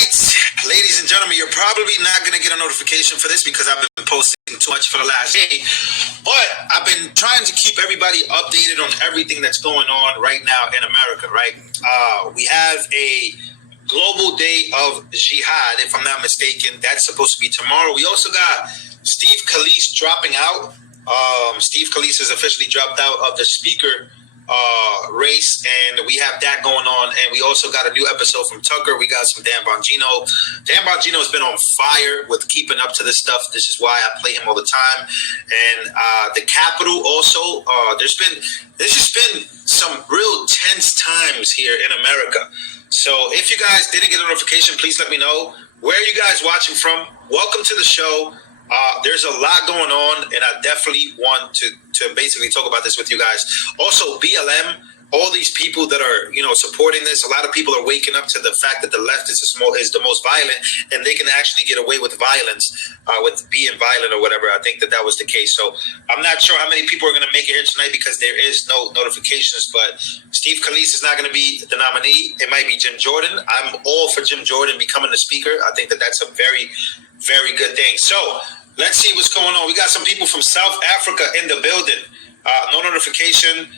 right, ladies and gentlemen, you're probably not going to get a notification for this because I've been posting too much for the last day, but I've been trying to keep everybody updated on everything that's going on right now in America, right? We have a global day of jihad, if I'm not mistaken. That's supposed to be tomorrow. We also got Steve Scalise dropping out. Steve Scalise has officially dropped out of the speaker race, and we have that going on. And we also got a new episode from Tucker. We got some Dan Bongino. Dan Bongino has been on fire with keeping up to this stuff. This is why I play him all the time. And the Capitol also. There's just been some real tense times here in America. So if you guys didn't get a notification, please let me know. Where are you guys watching from? Welcome to the show. There's a lot going on, and I definitely want to basically talk about this with you guys. Also, BLM, all these people that are, supporting this, a lot of people are waking up to the fact that the left is the most violent, and they can actually get away with violence, with being violent or whatever. I think that was the case. So I'm not sure how many people are going to make it here tonight because there is no notifications, but Steve Scalise is not going to be the nominee. It might be Jim Jordan. I'm all for Jim Jordan becoming the speaker. I think that that's a very, very good thing. So let's see what's going on. We got some people from South Africa in the building. No notification.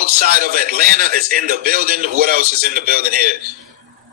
Outside of Atlanta is in the building. What else is in the building here?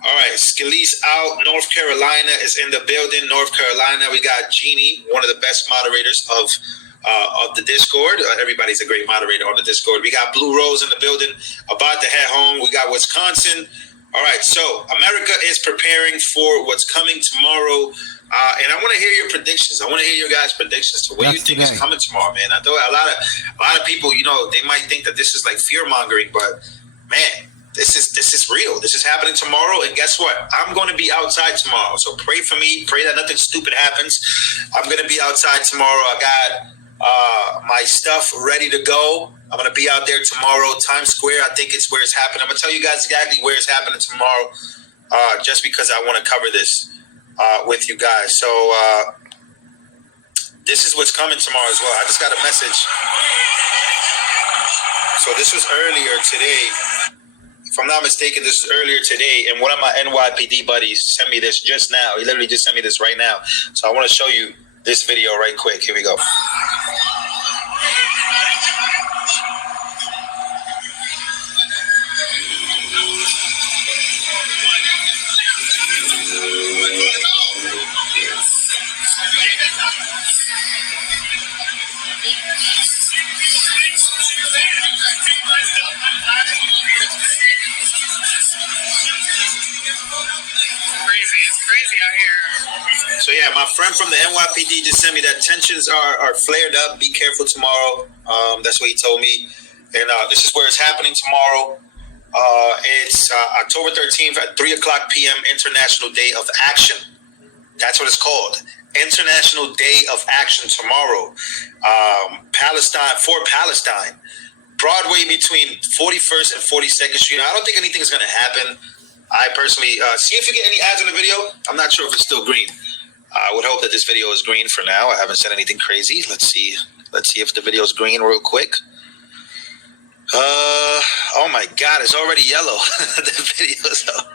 All right, Scalise out. North Carolina is in the building. North Carolina, we got Jeannie, one of the best moderators of the Discord. Everybody's a great moderator on the Discord. We got Blue Rose in the building, about to head home. We got Wisconsin. All right, so America is preparing for what's coming tomorrow. And I want to hear your predictions. I want to hear your guys' predictions to what you think is coming tomorrow, man. I know a lot of people, they might think that this is like fear mongering, but man, this is real. This is happening tomorrow, and guess what? I'm going to be outside tomorrow. So pray for me. Pray that nothing stupid happens. I'm going to be outside tomorrow. I got my stuff ready to go. I'm going to be out there tomorrow. Times Square, I think it's where it's happening. I'm going to tell you guys exactly where it's happening tomorrow, just because I want to cover this with you guys. So this is what's coming tomorrow as well. I just got a message. So this was earlier today. If I'm not mistaken, this is earlier today, and one of my NYPD buddies sent me this just now. He literally just sent me this right now. So I want to show you this video right quick. Here we go. So yeah, my friend from the NYPD just sent me that tensions are flared up. Be careful tomorrow. That's what he told me. And this is where it's happening tomorrow. It's October 13th at 3 o'clock p.m. International Day of Action. That's what it's called. International Day of Action tomorrow. Palestine. Broadway between 41st and 42nd Street. I don't think anything is going to happen. I personally, see if you get any ads in the video. I'm not sure if it's still green. I would hope that this video is green for now. I haven't said anything crazy. Let's see if the video is green real quick. Oh my God, it's already yellow. The video's up.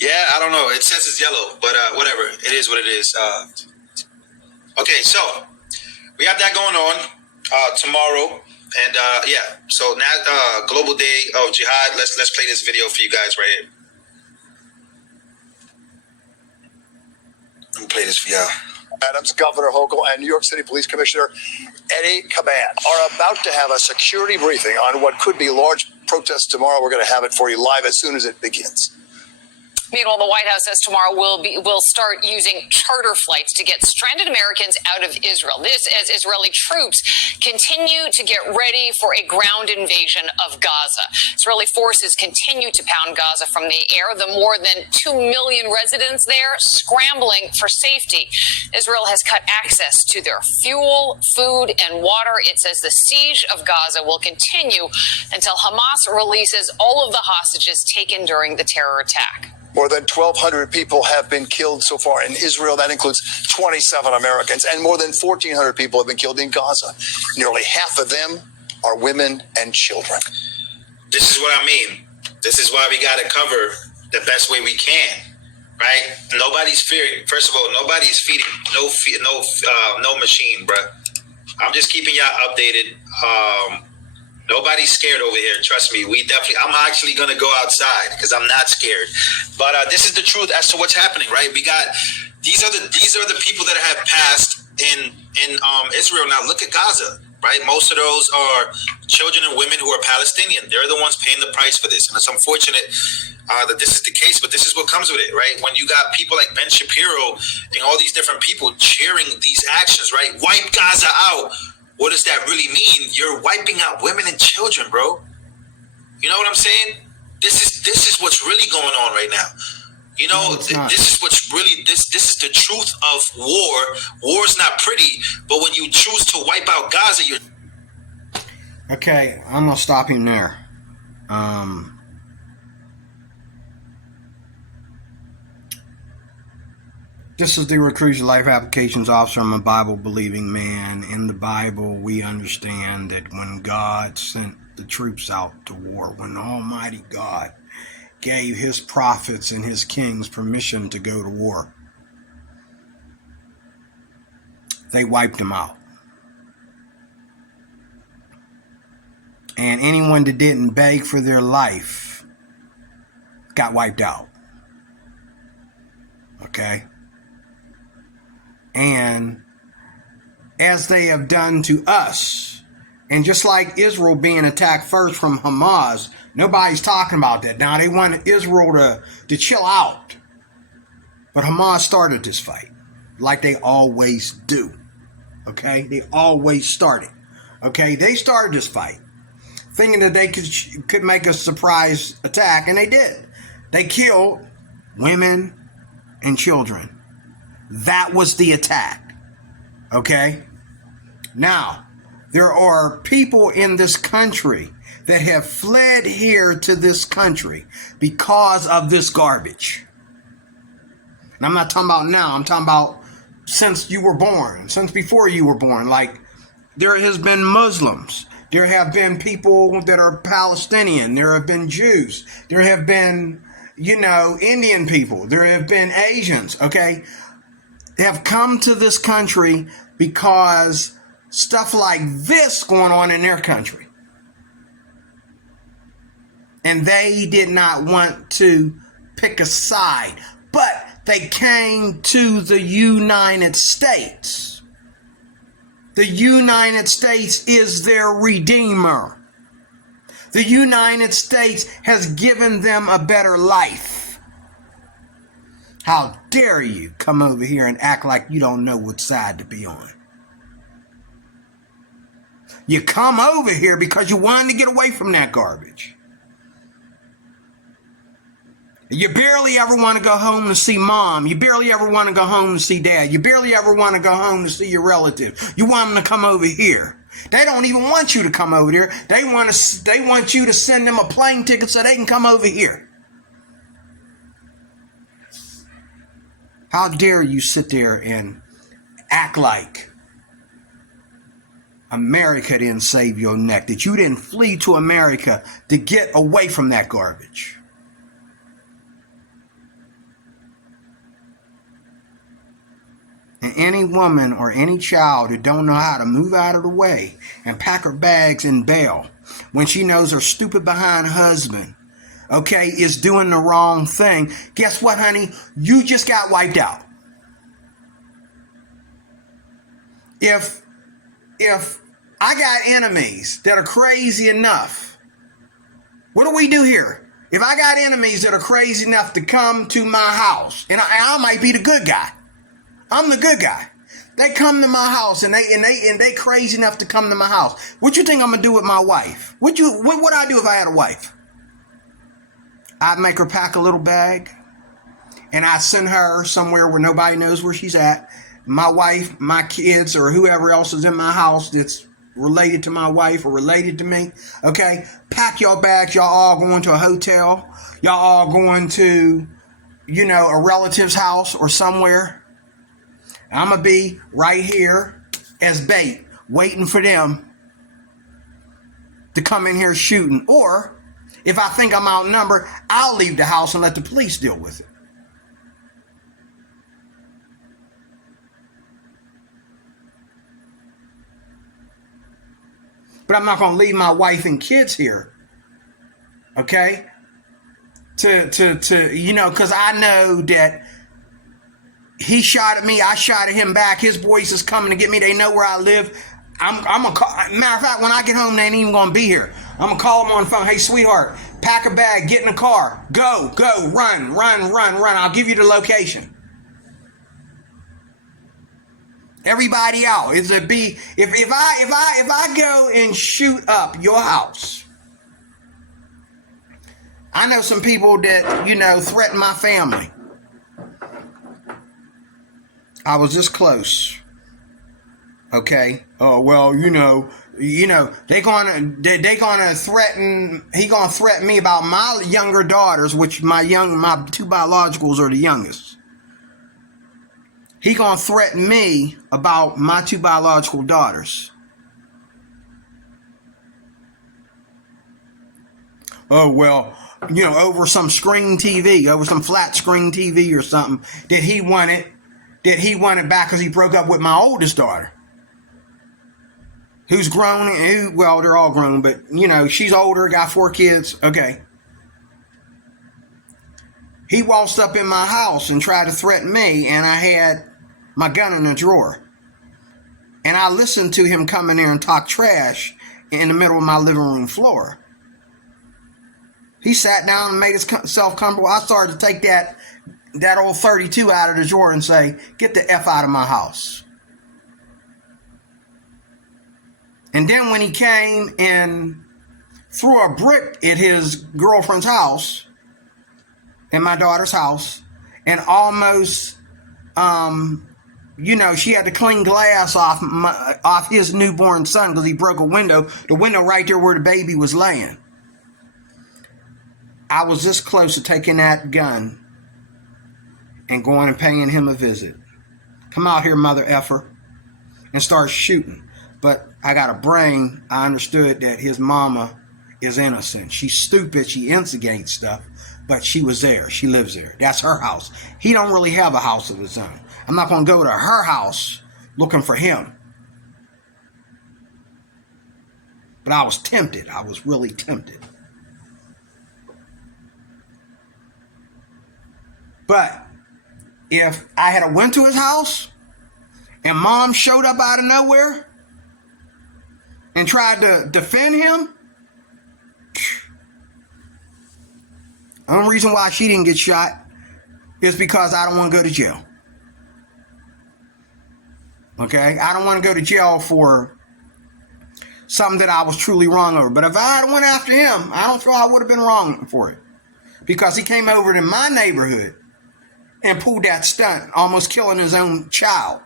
Yeah, I don't know. It says it's yellow, but whatever. It is what it is. Okay, so we got that going on tomorrow. And yeah, so now Global Day of Jihad. Let's play this video for you guys right here. Let me play this for y'all. Adams, Governor Hochul, and New York City Police Commissioner Eddie Caban are about to have a security briefing on what could be large protests tomorrow. We're going to have it for you live as soon as it begins. Meanwhile, the White House says tomorrow will start using charter flights to get stranded Americans out of Israel. This as Israeli troops continue to get ready for a ground invasion of Gaza. Israeli forces continue to pound Gaza from the air. The more than 2 million residents there scrambling for safety. Israel has cut access to their fuel, food, and water. It says the siege of Gaza will continue until Hamas releases all of the hostages taken during the terror attack. More than 1,200 people have been killed so far in Israel. That includes 27 Americans, and more than 1,400 people have been killed in Gaza. Nearly half of them are women and children. This is what I mean. This is why we got to cover the best way we can. right? Nobody's fearing. First of all, nobody's feeding no machine, bruh. I'm just keeping y'all updated. Nobody's scared over here. Trust me. I'm actually gonna go outside because I'm not scared. But this is the truth as to what's happening, right? We got these are the people that have passed in Israel. Now look at Gaza, right? Most of those are children and women who are Palestinian. They're the ones paying the price for this, and it's unfortunate that this is the case. But this is what comes with it, right? When you got people like Ben Shapiro and all these different people cheering these actions, right? Wipe Gaza out. What does that really mean? You're wiping out women and children, bro. You know what I'm saying? This is what's really going on right now. You know, this is what's really this is the truth of war. War's not pretty, but when you choose to wipe out Gaza, you're okay. I'm gonna stop him there. This is the Recruit Your Life Applications Officer. I'm a Bible-believing man. In the Bible, we understand that when God sent the troops out to war, when Almighty God gave his prophets and his kings permission to go to war, they wiped them out. And anyone that didn't beg for their life got wiped out. Okay? And as they have done to us, and just like Israel being attacked first from Hamas, nobody's talking about that. Now they want Israel to chill out. But Hamas started this fight, like they always do. Okay? They always started. Okay? They started this fight, thinking that they could make a surprise attack, and they did. They killed women and children. That was the attack. Okay? Now, there are people in this country that have fled here to this country because of this garbage. And I'm not talking about now. I'm talking about since you were born, since before you were born. Like, there has been Muslims. There have been people that are Palestinian. There have been Jews. There have been, Indian people. There have been Asians. Okay? Have come to this country because stuff like this going on in their country. And they did not want to pick a side, but they came to the United States. The United States is their redeemer. The United States has given them a better life. How dare you come over here and act like you don't know what side to be on? You come over here because you wanted to get away from that garbage. You barely ever want to go home to see mom. You barely ever want to go home to see dad. You barely ever want to go home to see your relative. You want them to come over here. They don't even want you to come over there. They want you to send them a plane ticket so they can come over here. How dare you sit there and act like America didn't save your neck, that you didn't flee to America to get away from that garbage. And any woman or any child who don't know how to move out of the way and pack her bags and bail when she knows her stupid behind husband, okay, is doing the wrong thing, guess what, honey? You just got wiped out. If I got enemies that are crazy enough, what do we do here? If I got enemies that are crazy enough to come to my house, and I might be the good guy, I'm the good guy. They come to my house and they crazy enough to come to my house. What you think I'm gonna do with my wife? What would I do if I had a wife? I'd make her pack a little bag, and I'd send her somewhere where nobody knows where she's at. My wife, my kids, or whoever else is in my house that's related to my wife or related to me, okay? Pack your bags. Y'all all going to a hotel. Y'all all going to, a relative's house or somewhere. I'm going to be right here as bait, waiting for them to come in here shooting. Or if I think I'm outnumbered, I'll leave the house and let the police deal with it. But I'm not going to leave my wife and kids here. Okay? To you know, because I know that he shot at me, I shot at him back. His boys is coming to get me. They know where I live. I'm gonna call. Matter of fact, when I get home, they ain't even gonna be here. I'm gonna call them on the phone. Hey, sweetheart, pack a bag, get in the car, go, run. I'll give you the location. Everybody out. If I go and shoot up your house, I know some people that, you know, threaten my family. I was this close. Okay. Oh, well, you know, they gonna threaten. He gonna threaten me about my younger daughters, which my two biologicals are the youngest. He gonna threaten me about my two biological daughters. Oh, well, you know, over some screen TV, over some flat screen TV or something that he wanted back because he broke up with my oldest daughter. Who's grown, well, they're all grown, but, you know, she's older, got 4 kids. Okay. He waltzed up in my house and tried to threaten me, and I had my gun in a drawer. And I listened to him come in there and talk trash in the middle of my living room floor. He sat down and made himself comfortable. I started to take that old 32 out of the drawer and say, get the F out of my house. And then when he came and threw a brick at his girlfriend's house, in my daughter's house, and almost, you know, she had to clean glass off his newborn son because he broke the window right there where the baby was laying. I was this close to taking that gun and going and paying him a visit. Come out here, mother effer, and start shooting. But I got a brain. I understood that his mama is innocent. She's stupid. She instigates stuff, but she was there. She lives there. That's her house. He don't really have a house of his own. I'm not going to go to her house looking for him. But I was tempted. I was really tempted. But if I had went to his house and mom showed up out of nowhere and tried to defend him, the only reason why she didn't get shot is because I don't want to go to jail. Okay? I don't want to go to jail for something that I was truly wrong over. But if I had went after him, I don't feel I would have been wrong for it. Because he came over to my neighborhood and pulled that stunt, almost killing his own child.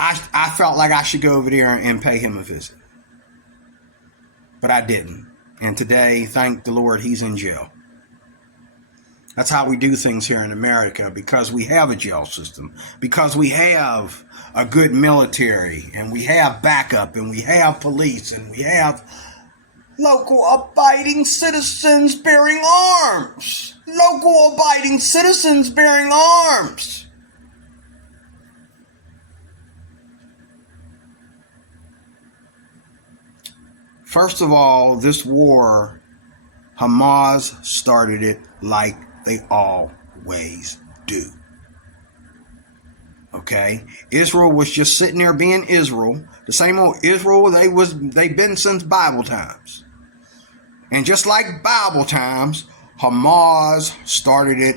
I felt like I should go over there and pay him a visit. But I didn't. And today, thank the Lord, he's in jail. That's how we do things here in America, because we have a jail system, because we have a good military, and we have backup, and we have police, and we have local abiding citizens bearing arms. Local abiding citizens bearing arms. First of all, this war, Hamas started it like they always do. Okay? Israel was just sitting there being Israel. The same old Israel they've been since Bible times. And just like Bible times, Hamas started it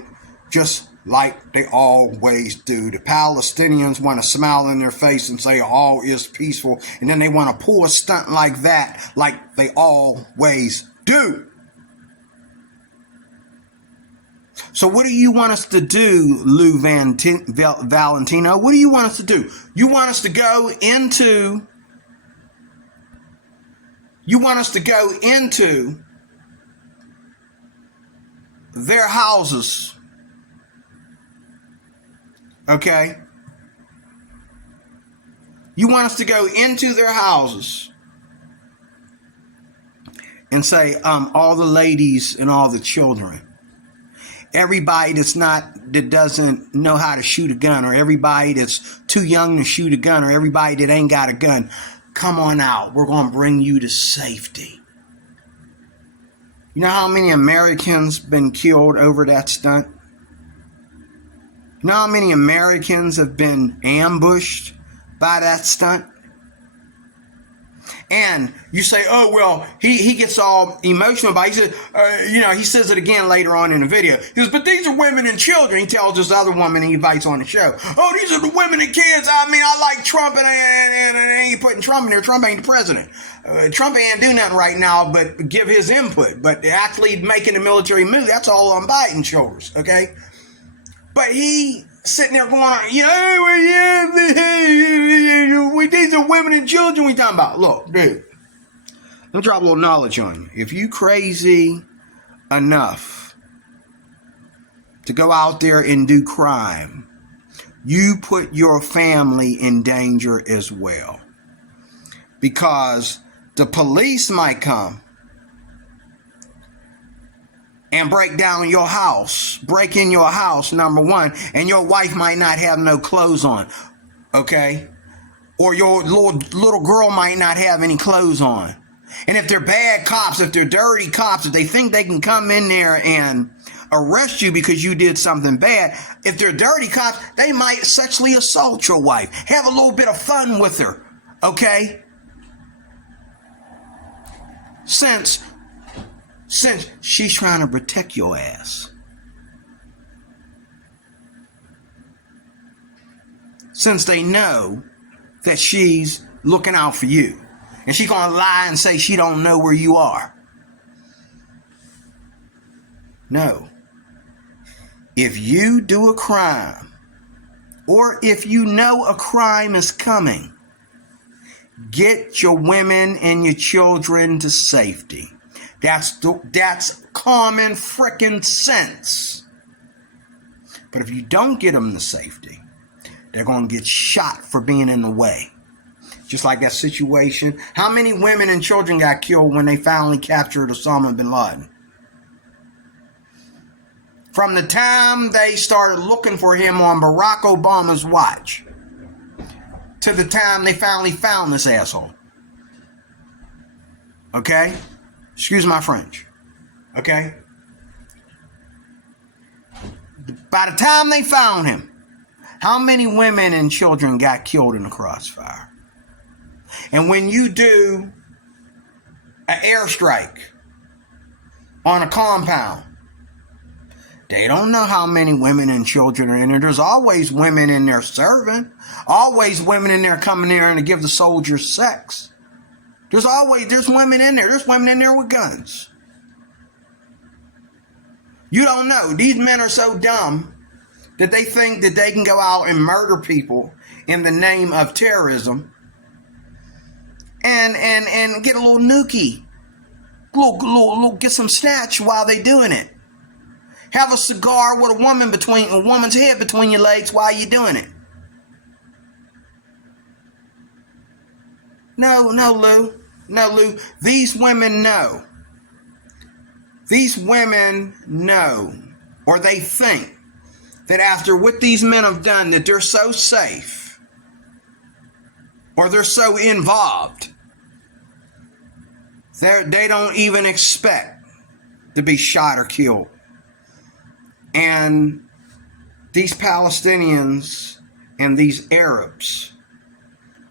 just like they always do. The Palestinians want to smile in their face and say all is peaceful, and then they want to pull a stunt like that like they always do. So what do you want us to do, Lou Valentino? What do you want us to do? You want us to go into their houses. Okay? You want us to go into their houses and say, all the ladies and all the children, everybody that doesn't know how to shoot a gun, or everybody that's too young to shoot a gun, or everybody that ain't got a gun, come on out. We're going to bring you to safety. You know how many Americans been killed over that stunt? You know how many Americans have been ambushed by that stunt? And you say, oh, well, he gets all emotional about it. He says, he says it again later on in the video. He says, but these are women and children. He tells this other woman he invites on the show. Oh, these are the women and kids. I mean, I like Trump, and ain't putting Trump in there. Trump ain't the president. Trump ain't do nothing right now but give his input. But actually making the military move, that's all on Biden's shoulders, okay? But he sitting there going, these are women and children we talking about. Look, dude, let me drop a little knowledge on you. If you crazy enough to go out there and do crime, you put your family in danger as well. Because the police might come and break down your house, break in your house, number one, and your wife might not have no clothes on, okay? Or your little girl might not have any clothes on. And if they're bad cops, if they're dirty cops, if they think they can come in there and arrest you because you did something bad, if they're dirty cops, they might sexually assault your wife. Have a little bit of fun with her, okay? Since she's trying to protect your ass. Since they know that she's looking out for you. And she's going to lie and say she don't know where you are. No. If you do a crime, or if you know a crime is coming, get your women and your children to safety. That's common frickin' sense. But if you don't get them to safety, they're going to get shot for being in the way. Just like that situation. How many women and children got killed when they finally captured Osama bin Laden? From the time they started looking for him on Barack Obama's watch to the time they finally found this asshole. Okay? Excuse my French. Okay? By the time they found him, how many women and children got killed in the crossfire? And when you do an airstrike on a compound, they don't know how many women and children are in there. There's always women in there serving. Always women in there coming there and to give the soldiers sex. There's women in there. There's women in there with guns. You don't know. These men are so dumb that they think that they can go out and murder people in the name of terrorism and get a little nookie. Get some snatch while they doing it. Have a cigar with a woman's head between your legs while you're doing it. No, Lou. These women know. These women know, or they think, that after what these men have done, that they're so safe, or they're so involved, they don't even expect to be shot or killed. And these Palestinians and these Arabs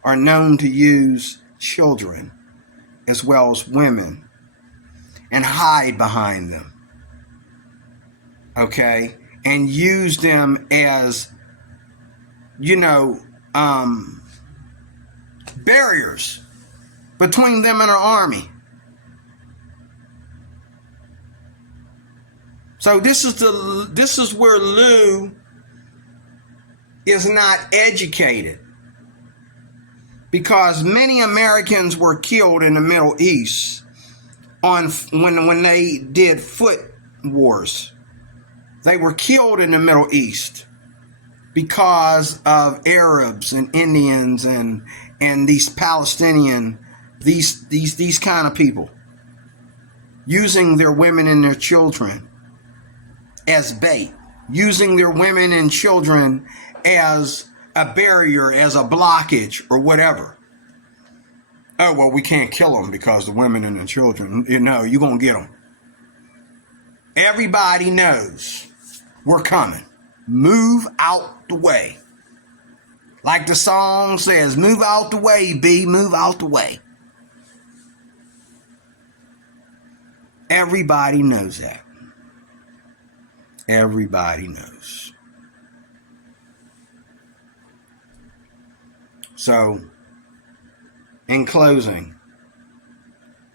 are known to use children as well as women and hide behind them. Okay? And use them as, barriers between them and our army. So this is where Lou is not educated, because many Americans were killed in the Middle East when they did foot wars. They were killed in the Middle East because of Arabs and Indians and these Palestinian, these kind of people using their women and their children as bait, using their women and children as a barrier, as a blockage, or whatever. Oh, well, we can't kill them because the women and the children, you're going to get them. Everybody knows we're coming. Move out the way. Like the song says, move out the way, B, move out the way. Everybody knows that. Everybody knows. So, in closing,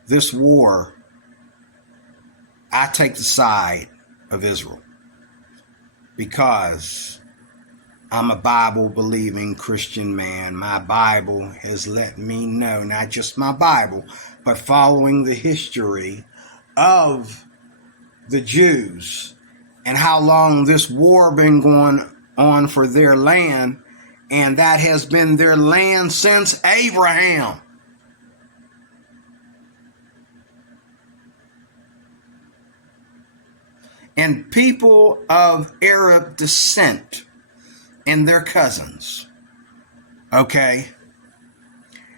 this war, I take the side of Israel because I'm a Bible-believing Christian man. My Bible has let me know, not just my Bible, but following the history of the Jews and how long this war been going on for their land, and that has been their land since Abraham. And people of Arab descent and their cousins, okay,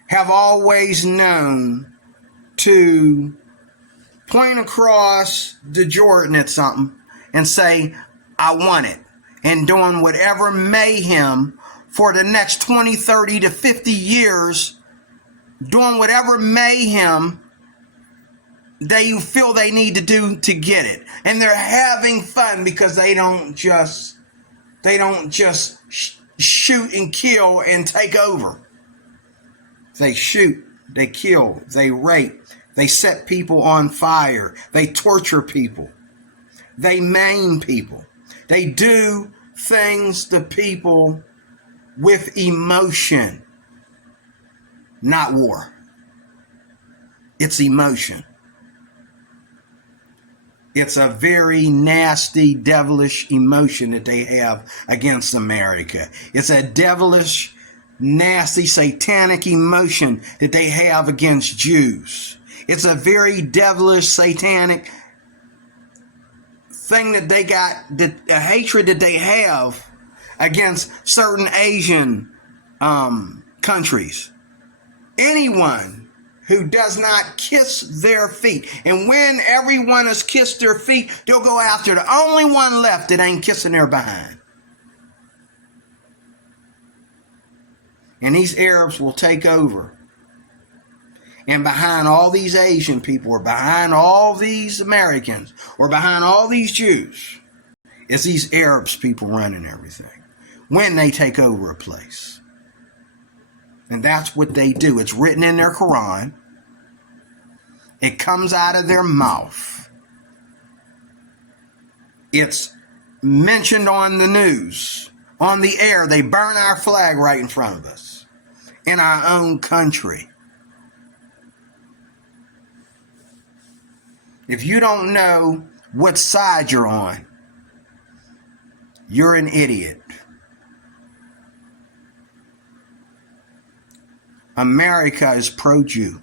have always known to point across the Jordan at something and say, I want it. And doing whatever mayhem for the next 20, 30 to 50 years, doing whatever mayhem they feel they need to do to get it. And they're having fun because they don't just shoot and kill and take over. They shoot, they kill, they rape, they set people on fire, they torture people, they maim people, they do things to people with emotion, not war. It's emotion. It's a very nasty, devilish emotion that they have against America. It's a devilish, nasty, satanic emotion that they have against Jews. It's a very devilish, satanic thing that they got, a hatred that they have against certain Asian countries. Anyone who does not kiss their feet. And when everyone has kissed their feet, they'll go after the only one left that ain't kissing their behind. And these Arabs will take over. And behind all these Asian people, or behind all these Americans, or behind all these Jews, it's these Arabs people running everything when they take over a place. And that's what they do. It's written in their Quran. It comes out of their mouth. It's mentioned on the news, on the air. They burn our flag right in front of us in our own country. If you don't know what side you're on, you're an idiot. America is pro-Jew.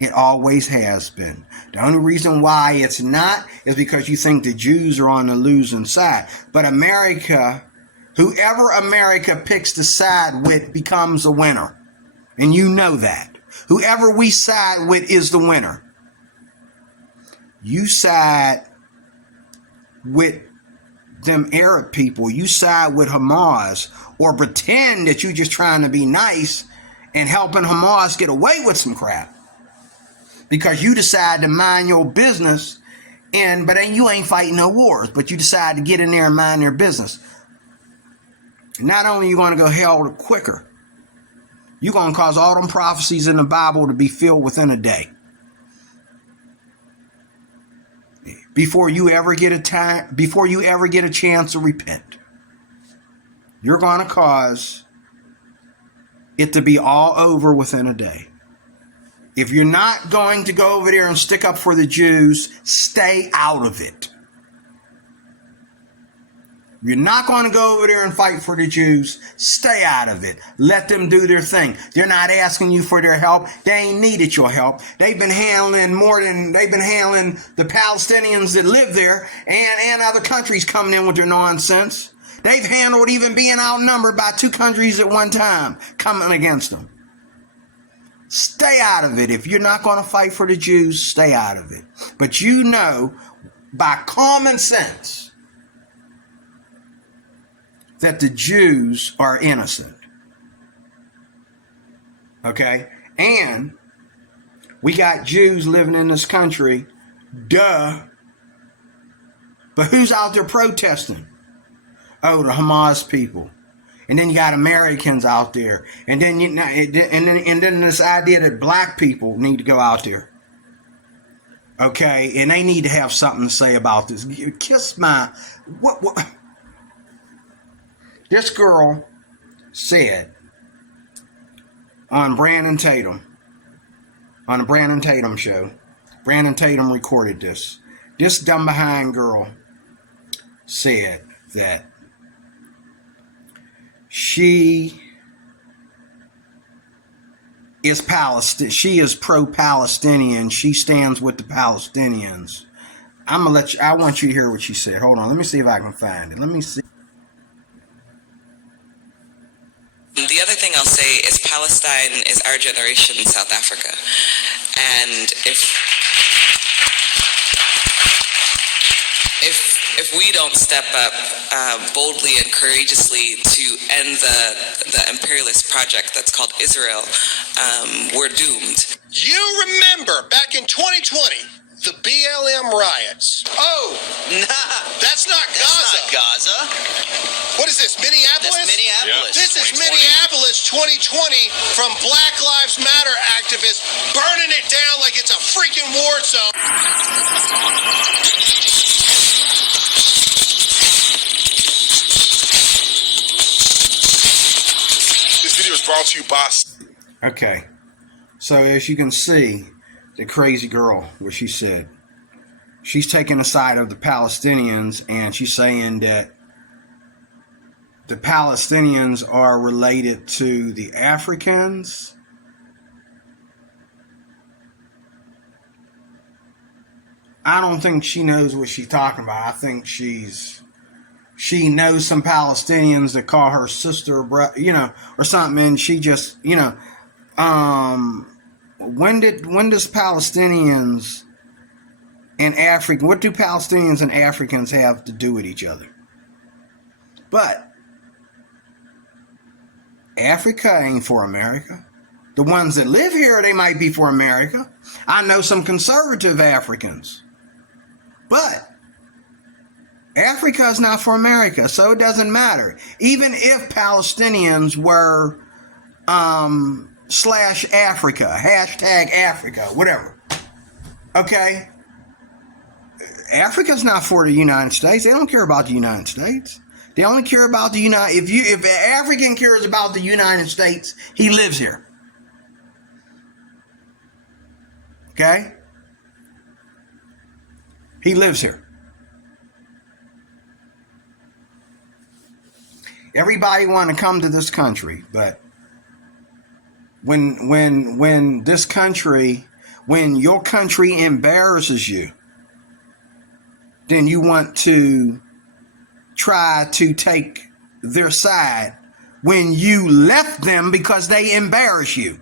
It always has been. The only reason why it's not is because you think the Jews are on the losing side. But America, whoever America picks to side with becomes a winner. And you know that. Whoever we side with is the winner. You side with them Arab people, you side with Hamas, or pretend that you're just trying to be nice and helping Hamas get away with some crap because you decide to mind your business, but you ain't fighting no wars, but you decide to get in there and mind their business. Not only are you going to go hell quicker, you're going to cause all them prophecies in the Bible to be filled within a day. Before you ever get a chance to repent, you're going to cause it to be all over within a day. If you're not going to go over there and stick up for the Jews, stay out of it. You're not going to go over there and fight for the Jews. Stay out of it. Let them do their thing. They're not asking you for their help. They ain't needed your help. They've been handling the Palestinians that live there and other countries coming in with their nonsense. They've handled even being outnumbered by 2 countries at one time coming against them. Stay out of it. If you're not going to fight for the Jews, stay out of it. But you know, by common sense, that the Jews are innocent. Okay? And we got Jews living in this country. Duh. But who's out there protesting? Oh, the Hamas people. And then you got Americans out there. And then then this idea that black people need to go out there. Okay? And they need to have something to say about this. Kiss my... What? This girl said on Brandon Tatum, on the Brandon Tatum show, Brandon Tatum recorded this. This dumb behind girl said that she is pro-Palestinian. She stands with the Palestinians. I want you to hear what she said. Hold on, let me see if I can find it. Let me see. The other thing I'll say is Palestine is our generation in South Africa. And if we don't step up boldly and courageously to end the imperialist project that's called Israel, we're doomed. You remember back in 2020, the BLM riots. Oh, Nah, that's not Gaza. that's not Gaza. What is this, Minneapolis? That's Minneapolis. This is 2020. Minneapolis 2020 from Black Lives Matter activists burning it down like it's a freaking war zone. This video is brought to you by... Okay. So as you can see, the crazy girl, what she said, she's taking the side of the Palestinians, and she's saying that the Palestinians are related to the Africans. I don't think she knows what she's talking about. I think she knows some Palestinians that call her sister, or something, and she just, when does Palestinians and African, what do Palestinians and Africans have to do with each other? But Africa ain't for America. The ones that live here, they might be for America. I know some conservative Africans. But Africa is not for America, so it doesn't matter. Even if Palestinians were /Africa, #Africa, whatever. Okay? Africa's not for the United States. They don't care about the United States. They only care about the if an African cares about the United States, he lives here. Okay? He lives here. Everybody want to come to this country, but when this country, when your country embarrasses you, then you want to try to take their side when you left them because they embarrass you.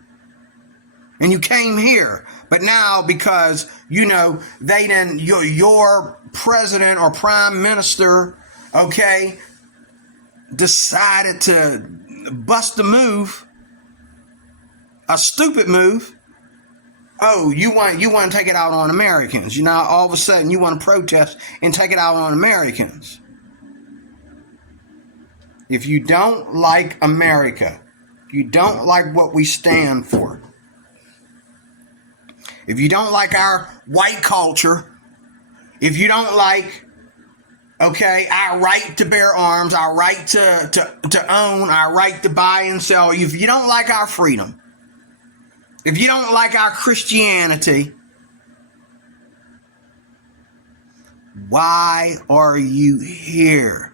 And you came here. But now because, they didn't, your president or prime minister, okay, decided to bust a move, a stupid move. Oh, you want to take it out on Americans. All of a sudden you want to protest and take it out on Americans. If you don't like America, you don't like what we stand for, if you don't like our white culture, if you don't like, our right to bear arms, our right to own, our right to buy and sell, if you don't like our freedom, if you don't like our Christianity, why are you here?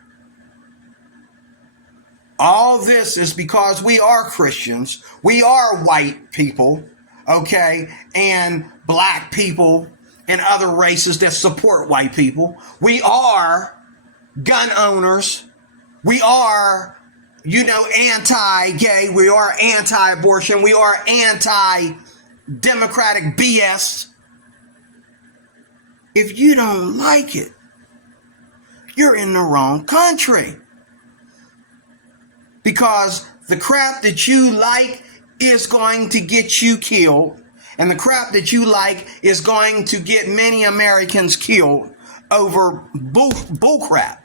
All this is because we are Christians. We are white people, okay, and black people and other races that support white people. We are gun owners. We are, anti-gay. We are anti-abortion. We are anti-democratic BS. If you don't like it, you're in the wrong country. Because the crap that you like is going to get you killed. And the crap that you like is going to get many Americans killed over bull crap.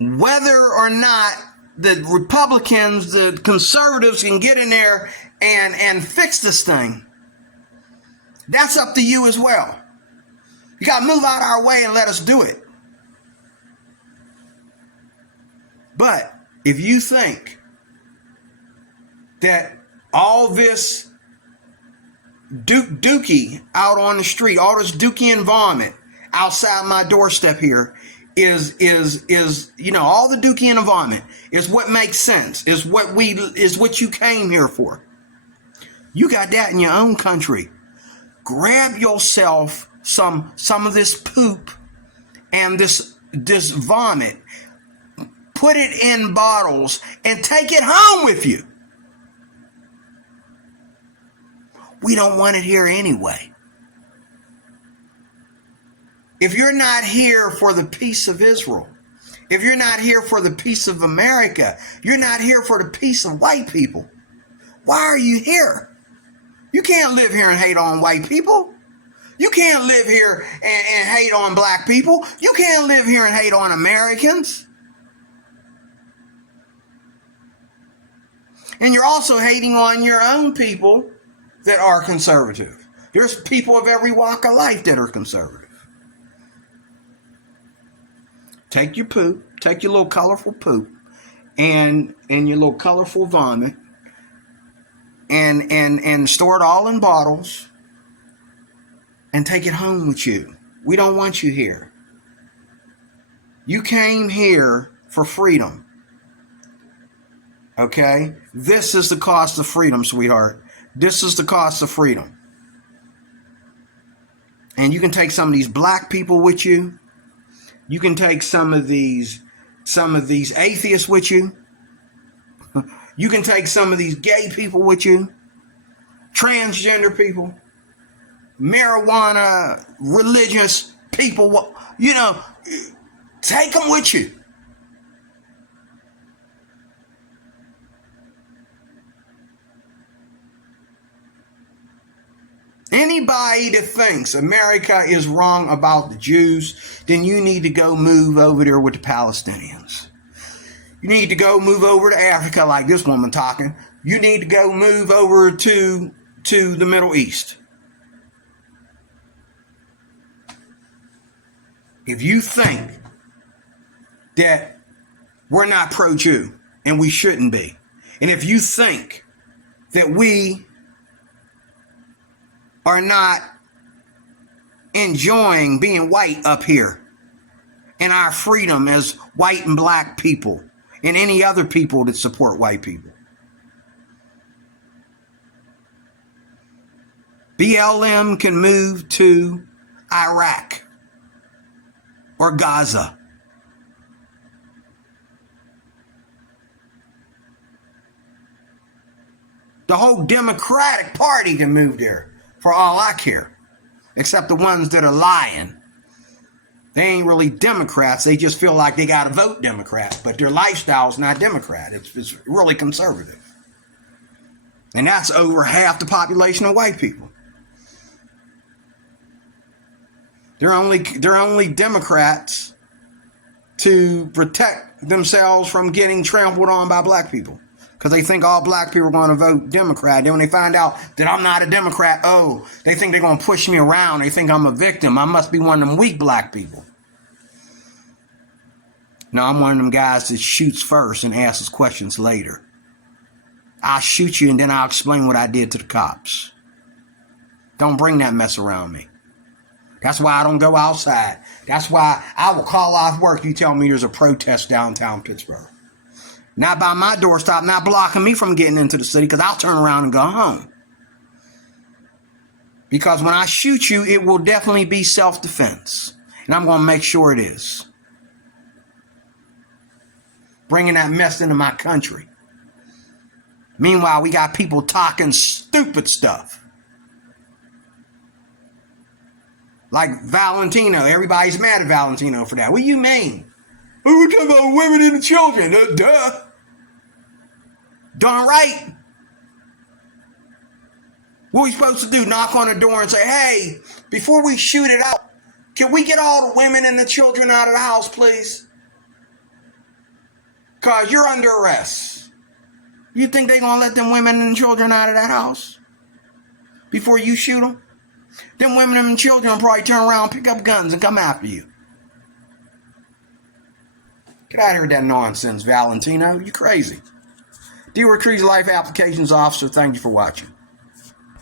Whether or not the Republicans, the conservatives can get in there and fix this thing, that's up to you as well. You got to move out our way and let us do it. But if you think that all this dookie out on the street, all this dookie and vomit outside my doorstep here is all the dookie and the vomit is what makes sense, is what you came here for. You got that in your own country. Grab yourself some of this poop and this vomit, put it in bottles and take it home with you. We don't want it here anyway. If you're not here for the peace of Israel, if you're not here for the peace of America, you're not here for the peace of white people, why are you here? You can't live here and hate on white people. You can't live here and hate on black people. You can't live here and hate on Americans. And you're also hating on your own people that are conservative. There's people of every walk of life that are conservative. Take your poop, take your little colorful poop and your little colorful vomit and store it all in bottles and take it home with you. We don't want you here. You came here for freedom. Okay? This is the cost of freedom, sweetheart. This is the cost of freedom. And you can take some of these black people with you. You can take some of these atheists with you. You can take some of these gay people with you. Transgender people. Marijuana, religious people. Take them with you. Anybody that thinks America is wrong about the Jews, then you need to go move over there with the Palestinians. You need to go move over to Africa like this woman talking. You need to go move over to the Middle East. If you think that we're not pro-Jew, and we shouldn't be, and if you think that we are not enjoying being white up here and our freedom as white and black people and any other people that support white people. BLM can move to Iraq or Gaza. The whole Democratic Party can move there. For all I care, except the ones that are lying. They ain't really Democrats. They just feel like they got to vote Democrat, but their lifestyle's not Democrat. It's really conservative. And that's over half the population of white people. They're only Democrats to protect themselves from getting trampled on by black people. Because they think all black people are going to vote Democrat. Then when they find out that I'm not a Democrat, they think they're going to push me around. They think I'm a victim. I must be one of them weak black people. No, I'm one of them guys that shoots first and asks questions later. I'll shoot you and then I'll explain what I did to the cops. Don't bring that mess around me. That's why I don't go outside. That's why I will call off work. You tell me there's a protest downtown Pittsburgh. Not by my doorstop, not blocking me from getting into the city, because I'll turn around and go home. Because when I shoot you, it will definitely be self-defense. And I'm going to make sure it is. Bringing that mess into my country. Meanwhile, we got people talking stupid stuff. Like Valentino. Everybody's mad at Valentino for that. What do you mean? We're talking about women and children. Duh. Darn right. What are we supposed to do? Knock on the door and say, hey, before we shoot it out, can we get all the women and the children out of the house, please? Because you're under arrest. You think they're going to let them women and children out of that house before you shoot them? Them women and children will probably turn around, pick up guns, and come after you. Get out of here with that nonsense, Valentino. You crazy. D. Recruit's Life Applications Officer, thank you for watching.